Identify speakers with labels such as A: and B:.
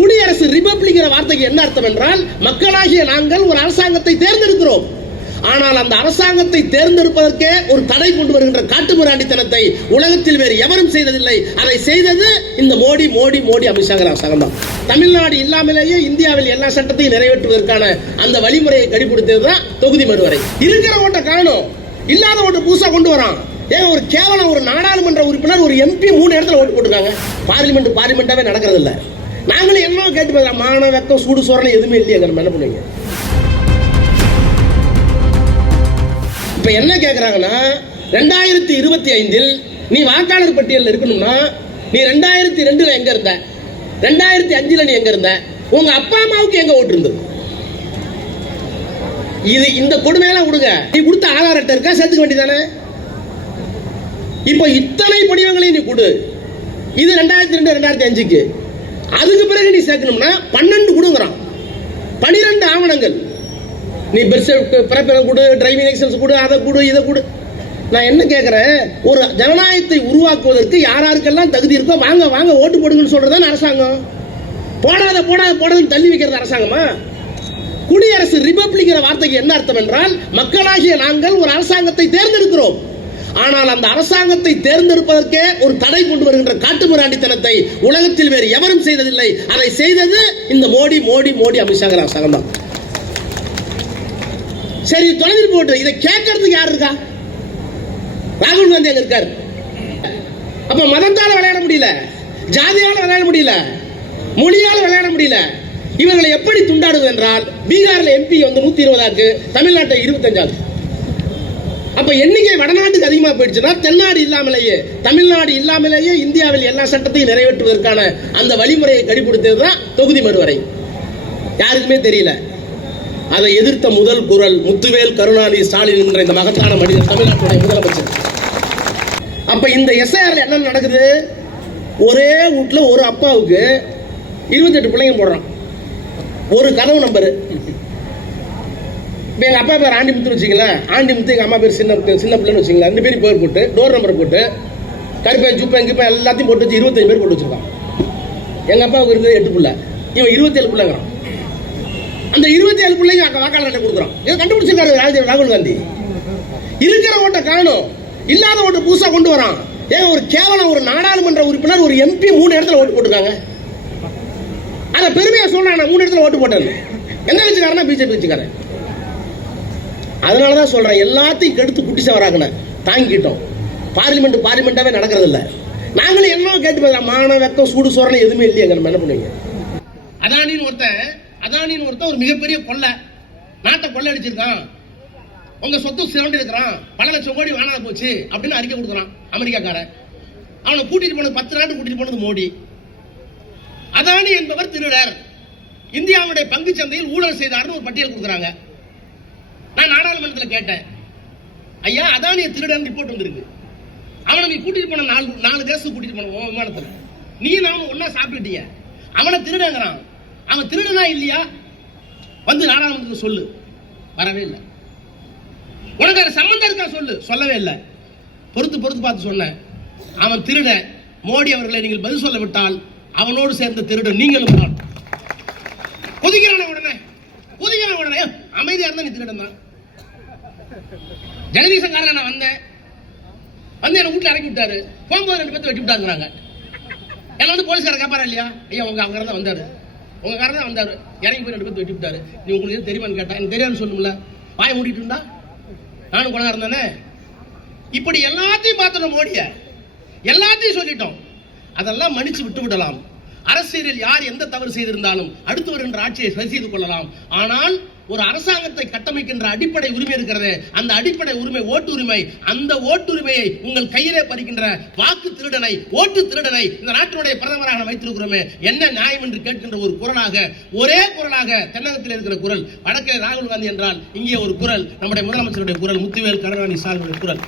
A: குடியரசு ரிபப்ளிக்கிற வார்த்தைக்கு என்ன அர்த்தம் என்றால் மக்களாகிய நாங்கள் ஒரு அரசாங்கத்தை தேர்ந்தெடுக்கிறோம். ஆனால் அந்த அரசாங்கத்தை தேர்ந்தெடுப்பதற்கே ஒரு தடை கொண்டு வருகின்ற காட்டுமிராண்டித்தனத்தை உலகத்தில் வேறு எவரும் செய்ததில்லை. அதை செய்தது இந்த மோடி மோடி மோடி அமித்ஷாங்கிற அரசாங்கம் தான் தமிழ்நாடு இல்லாமலேயே இந்தியாவில் எல்லா சட்டத்தையும் நிறைவேற்றுவதற்கான அந்த வழிமுறையை கடைபிடித்தது தான் தொகுதி மறுவரை. இருக்கிற ஓட்டை காணும். இல்லாத ஓட்டை புதுசாக கொண்டு வரான். ஏன் ஒரு கேவலம் ஒரு நாடாளுமன்ற உறுப்பினர் ஒரு எம்பி மூணு இடத்துல ஓட்டு போட்டுருக்காங்க. பார்லிமெண்ட் பார்லிமெண்டாவே நடக்கிறது இல்லை நாங்களும் என்ன கேட்டு போயிடலாம் மான வெக்கம் சூடு சோறனை எதுவுமே இல்லையா நம்ம என்ன பண்ணுவீங்க? இப்போ என்ன கேட்குறாங்கன்னா ரெண்டாயிரத்தி இருபத்தி ஐந்தில் நீ வாக்காளர் பட்டியலில் இருக்கணும்னா நீ ரெண்டாயிரத்தி ரெண்டில் எங்கே இருந்த? ரெண்டாயிரத்தி அஞ்சில் நீ எங்கே இருந்த? உங்கள் அப்பா அம்மாவுக்கு எங்கே ஓட்டு இருந்தது? இது இந்த கொடுமையெல்லாம் கொடுங்க நீ கொடுத்த ஆதார் அட்டை இருக்கா? சேர்த்துக்க வேண்டியதானே? இப்போ இத்தனை படிவங்களையும் நீ கொடு. இது ரெண்டாயிரத்தி ரெண்டு ரெண்டாயிரத்தி அஞ்சுக்கு. அதுக்கு பிறகு நீ சேர்க்கணும்னா பன்னெண்டு கொடுங்குறான். பனிரெண்டு ஆவணங்கள். நீ பெர்ஸ் பிறப்பிடம் கொடு டிரைவிங் லைசன்ஸ் கொடு அதை கொடு இதை கொடு. நான் என்ன கேட்குறேன் ஒரு ஜனநாயகத்தை உருவாக்குவதற்கு யார் யாருக்கெல்லாம் தகுதி இருக்கோ வாங்க வாங்க ஓட்டு போடுங்கன்னு சொல்றதுதான் அரசாங்கம். போடாத போடாத போடாதுன்னு தள்ளி வைக்கிறது அரசாங்கமா? குடியரசு ரிபப்ளிக்கிற வார்த்தைக்கு என்ன அர்த்தம் என்றால் மக்களாகிய நாங்கள் ஒரு அரசாங்கத்தை தேர்ந்தெடுக்கிறோம். ஆனால் அந்த அரசாங்கத்தை தேர்ந்தெடுப்பதற்கே ஒரு தடை கொண்டு வருகின்ற காட்டுமிராண்டித்தனத்தை உலகத்தில் வேறு எவரும் செய்ததில்லை. அதை செய்தது இந்த மோடி மோடி மோடி அமித்ஷாங்கிற அரசாங்கம் தான். சரி தொலைவில் போட்டு இதை கேட்கறதுக்கு யார் இருக்கா? ராகுல் காந்தி அங்க இருக்காரு? அப்ப மதத்தால விளையாட முடியல. ஜாதியால விளையாட முடியல. மொழியால விளையாட முடியல. இவர்களை எப்படி துண்டாடுவது என்றால் பீகார்ல எம்பி வந்து நூத்தி இருபதாக்கு தமிழ்நாட்டை இருபத்தஞ்சாவது அப்ப எண்ணிக்கை வடநாட்டுக்கு அதிகமா போயிடுச்சுன்னா தென்னாடு இல்லாமலேயே தமிழ்நாடு இல்லாமலேயே இந்தியாவில் எல்லா சட்டத்தையும் நிறைவேற்றுவதற்கான அந்த வழிமுறையை கடிபிடித்தது தான் தொகுதி மறுவரை. யாருக்குமே தெரியல. அதை எதிர்த்த முதல் குரல் முத்துவேல் கருணாநிதி ஸ்டாலின் என்ற இந்த மகத்தான மனிதர் தமிழ்நாட்டுடைய முதலமைச்சர். அப்ப இந்த எஸ்ஐஆர்ல என்ன நடக்குது? ஒரே வீட்டில் ஒரு அப்பாவுக்கு இருபத்தெட்டு பிள்ளைங்க போடுறான். ஒரு கனவு நம்பரு. இப்போ எங்கள் அப்பா பேர் ஆண்டி முத்துன்னு வச்சுங்களேன் ஆண்டிமுத்து எங்கள் அம்மா பேர் சின்ன சின்ன பிள்ளைன்னு வச்சுங்களேன் ரெண்டு பேரும் பேர் போட்டு டோர் நம்பர் போட்டு கருப்பேன் ஜூப்பேன் கிப்பேன் எல்லாத்தையும் போட்டு வச்சு இருபத்தஞ்சு பேர் போட்டு வச்சுருக்கான். எங்கள் அப்பாவுக்கு இருந்தது எட்டு பிள்ளை. இவன் இருபத்தேழு பிள்ளைங்கிறான். அந்த இருபத்தேழு பிள்ளைங்க அங்கே வாக்காளர்கிட்ட கொடுக்குறான். இதை கண்டுபிடிச்சிருக்காரு ராஜ- ராகுல் காந்தி. இருக்கிற ஓட்டை காணும். இல்லாத ஓட்டை புதுசாக கொண்டு வரான். ஏன் ஒரு கேவலம் ஒரு நாடாளுமன்ற உறுப்பினர் ஒரு எம்பி மூணு இடத்துல ஓட்டு போட்டுருக்காங்க. அதை பெருமையாக சொல்றான் நான் மூணு இடத்துல ஓட்டு போட்டேன் என்ன கட்சிக்காரனா பிஜேபி வச்சுக்காரன் அதனால தான் சொல்கிறேன் எல்லாத்தையும் கெடுத்து குட்டி சவராக்குன தாங்கிட்டோம் பார்லிமெண்ட் பார்லிமெண்ட்டாகவே நடக்கிறது இல்லை நாங்களும் என்ன கேட்டு போயிடலாம் மான வெக்கம் சூடு சோறனை எதுவுமே இல்லையே நம்ம என்ன பண்ணுவீங்க? அதானின்னு ஒருத்தன் அதானின்னு ஒருத்தன் ஒரு மிகப்பெரிய கொள்ளை. நாட்டை கொள்ளை அடிச்சிருக்கான். உங்க சொத்து சிரண்டி இருக்கிறான். பல லட்சம் கோடி வானாத போச்சு அப்படின்னு அறிக்கை கொடுக்குறான் அமெரிக்காக்காரன். அவனை கூட்டிட்டு போனது பத்து நாட்டு கூட்டிட்டு போனது மோடி. அதானி என்பவர் திருடர். இந்தியாவுடைய பங்கு சந்தையில் ஊழல் செய்தார்னு ஒரு பட்டியல் கொடுக்குறாங்க. ஆரம்பத்தில் கேட்டேன். ஐயா அதானிய திருடன் ரிப்போர்ட் வந்திருக்கு. அவனை நீ கூட்டிட்டு போன நாலு நாலு தேசத்துக்கு கூட்டிட்டு போன விமானத்துல. நீ நானும் ஒன்னா சாப்பிட்டுட்டிய. அவனை திருடங்கிறான். அவன் திருடனா இல்லையா? வந்து நாடாளுமன்றத்தில் சொல்லு. வரவே இல்லை. உனக்கு அது சம்மந்தம் இருக்கா சொல்லு. சொல்லவே இல்லை. பொறுத்து பொறுத்து பார்த்து சொன்னேன். அவன் திருட. மோடி அவர்களை நீங்கள் பதில் சொல்ல விட்டால் அவனோடு சேர்ந்த திருடன் நீங்களும் தான். ஒதுக்கிறான உடனே. ஒதுக்கிறான உடனே. அமைதியா இருந்தா நீ திருடன் தான். ஜெகதீசன் நான் வந்தேன். வந்து என்ன வீட்டுல இறக்கி விட்டாரு. போகும்போது ரெண்டு பேர்த்து வெட்டி விட்டாங்கிறாங்க. என்ன வந்து போலீஸ்கார கேப்பாரா இல்லையா? ஐயா உங்க அவங்க தான் வந்தாரு. உங்க கார தான் வந்தாரு. இறங்கி போய் ரெண்டு பேர்த்து வெட்டி விட்டாரு. நீ உங்களுக்கு எதுவும் தெரியுமான்னு கேட்டா எனக்கு தெரியாதுன்னு சொல்லும்ல வாயை மூடிட்டு இருந்தா? நானும் கொலகாரம் தானே இப்படி எல்லாத்தையும் பார்த்துட்டோம் மோடிய எல்லாத்தையும் சொல்லிட்டோம். அதெல்லாம் மன்னிச்சு விட்டு விடலாம். அரசியலில் யார் எந்த தவறு செய்திருந்தாலும் அடுத்து வருகின்ற ஆட்சியை சரி செய்து கொள்ளலாம். ஆனால் ஒரு அரசாங்கத்தை கட்டமைக்கின்ற அடிப்படை உரிமை இருக்கிறது. அந்த அடிப்படை உரிமை ஓட்டு உரிமை அந்த ஓட்டுரிமையை உங்கள் கையிலே பறிக்கின்ற வாக்கு திருடனை ஓட்டு திருடனை இந்த நாட்டினுடைய பிரதமராக வைத்திருக்கிறோமே. என்ன நியாயம் என்று கேட்கின்ற ஒரு குரலாக ஒரே குரலாக தென்னகத்தில் இருக்கிற குரல் வடக்கே ராகுல் காந்தி என்றால் இங்கே ஒரு குரல் நம்முடைய முதலமைச்சருடைய குரல் முத்துவேல் கருணாநிதி சாருடைய குரல்.